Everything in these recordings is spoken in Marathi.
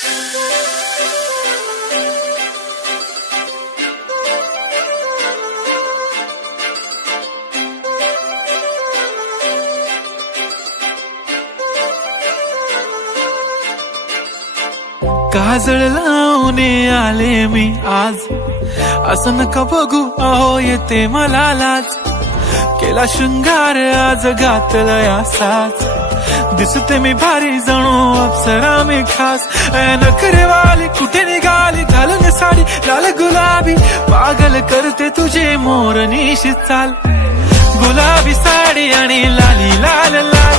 काजळ लावून आले मी आज, असं नका बघू अहो येते मला लाज. केला शृंगार आज घातलया साज, दिसते मी भारी जणू अप्सरा मी खास. नखरेवाली कुठे निघाली घालून साडी लाल गुलाबी, पागल करते तुझे मोरनीशी चाल. गुलाबी साडी आणि लाली लाल लाल,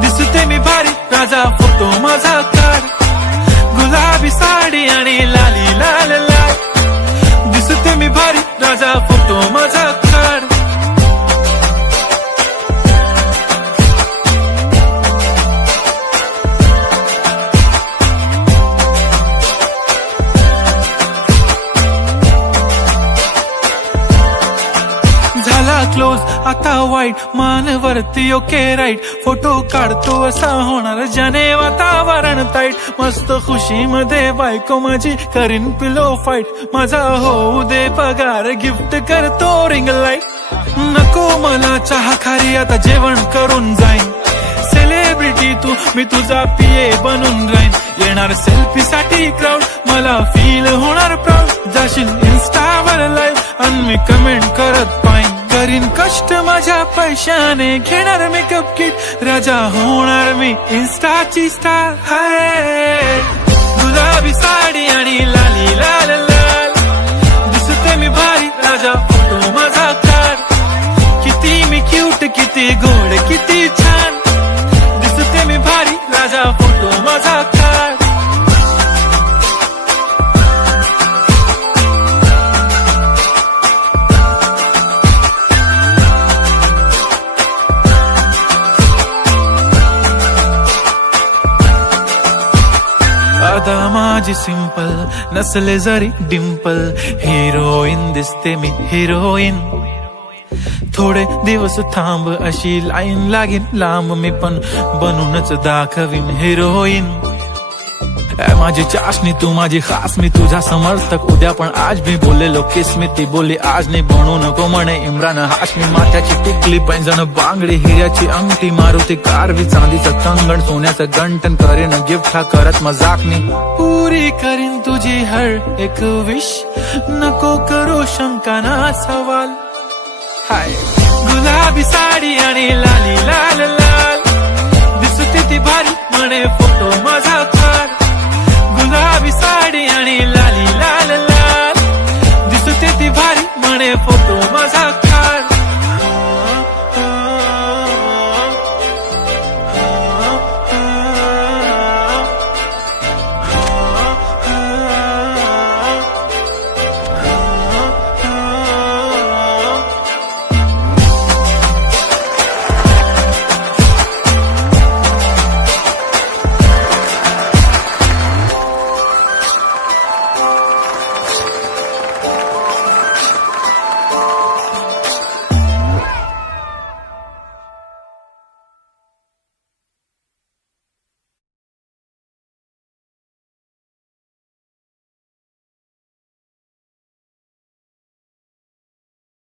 दिसते मी भारी राजा फोटो माझा काढ. गुलाबी साडी आणि लाली लाल लाल, दिसते मी भारी राजा फोटो माझा काढ. झाला क्लोज आता वाईट, मानवरती ओके राईट. फोटो काढतो असा होणार ज्याने वातावरण ताईट. मस्त खुशी मध्ये बायको माझी करीन पिलो फाईट. माझा होऊ दे पगार गिफ्ट करतो रिंग लाईट. नको मला चहा खारी आता जेवण करून जाईन. सेलिब्रिटी तू मी तुझा पिये बनून राहीन. येणार सेल्फी साठी क्राऊड मला फील होणार प्राऊड. जाशील इन्स्टावर लाईव्ह आणि मी कमेंट करत पाईन. करीन कष्ट माझ्या पैशाने घेणार मेकअप किट. राजा होणार मी इन्स्टाची स्टार. हाय गुलाबी साडी आणि लाली लाल लाल, दिसते मी भारी राजा फोटो माझा काढ. किती मी क्यूट किती गोड किती छान, दिसते मी भारी राजा फोटो माझा काढ. अदा माझी सिंपल नसले जरी डिंपल, हिरोईन दिसते मी हिरोईन. थोडे दिवस थांब अशी लाईन लागेल लांब, मी पण बनूनच दाखवीन हिरोईन. माझी चाशनी तू माझी खास, मी तुझा समर्थक उद्या पण आज. मी बोललेलो किस मी ती बोलली आज नाही. बनू नको म्हणे इम्रान हाशमी. माथ्याची टिकली पैंजण बांगडी, हिऱ्याची अंगठी, मारुती कारवी, चांदीचं कंगण, सोन्याचं गंटन. करेन गिफ्ट हा करत मजाकनी. पुरी करीन तुझी हर एक विश, नको करू शंका ना सवाल. हाय गुलाबी साडी आणि लाली लाल लाल, दिसते ती भारी म्हणे फोटो माझा काढ. गुलाबी साडी आणि लाली लाल लाल, दिसते ती भारी म्हणे फोटो माझा.